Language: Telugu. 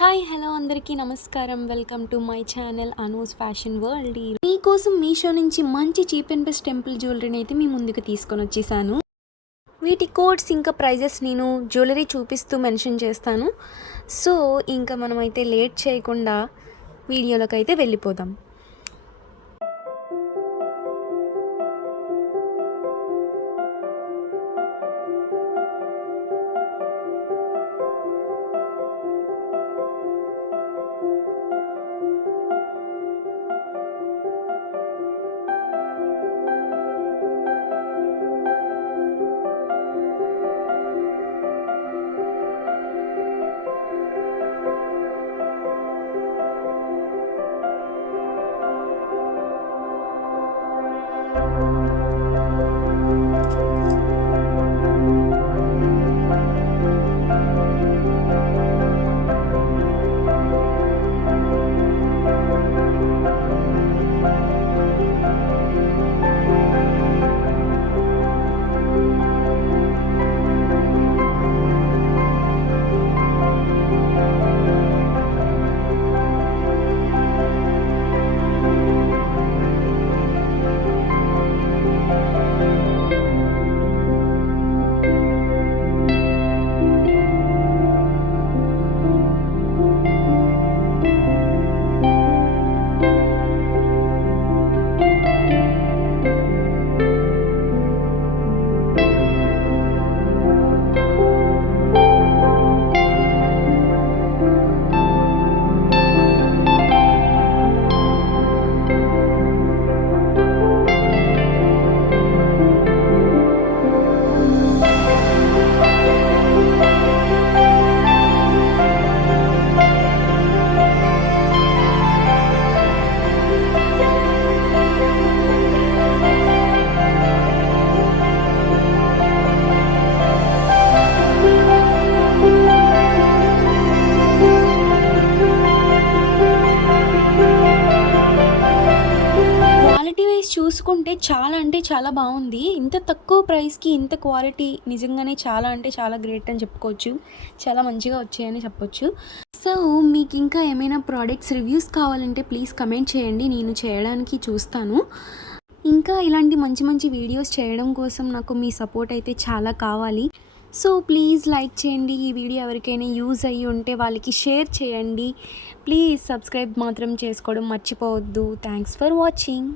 హాయ్ హలో అందరికీ నమస్కారం. Welcome to my channel Anu's fashion world. మీకోసం మీషో నుంచి మంచి చీప్ అండ్ బెస్ట్ టెంపుల్ జ్యువెలరీని అయితే మీ ముందుకు తీసుకొని వచ్చేసాను. వీటి కోడ్స్ ఇంకా ప్రైజెస్ నేను జ్యువెలరీ చూపిస్తూ మెన్షన్ చేస్తాను. సో ఇంకా మనమైతే లేట్ చేయకుండా వీడియోలోకి అయితే వెళ్ళిపోదాం. చూసుకుంటే చాలా అంటే చాలా బాగుంది. ఇంత తక్కువ ప్రైస్కి ఇంత క్వాలిటీ నిజంగానే చాలా అంటే చాలా గ్రేట్ అని చెప్పుకోవచ్చు. చాలా మంచిగా వచ్చాయని చెప్పొచ్చు. సో మీకు ఇంకా ఏమైనా ప్రోడక్ట్స్ రివ్యూస్ కావాలంటే ప్లీజ్ కమెంట్ చేయండి, నేను చేయడానికి చూస్తాను. ఇంకా ఇలాంటి మంచి మంచి వీడియోస్ చేయడం కోసం నాకు మీ సపోర్ట్ అయితే చాలా కావాలి. సో ప్లీజ్ లైక్ చేయండి. ఈ వీడియో ఎవరికైనా యూజ్ అయ్యి ఉంటే వాళ్ళకి షేర్ చేయండి. ప్లీజ్ సబ్స్క్రైబ్ మాత్రం చేసుకోవడం మర్చిపోవద్దు. Thanks for watching.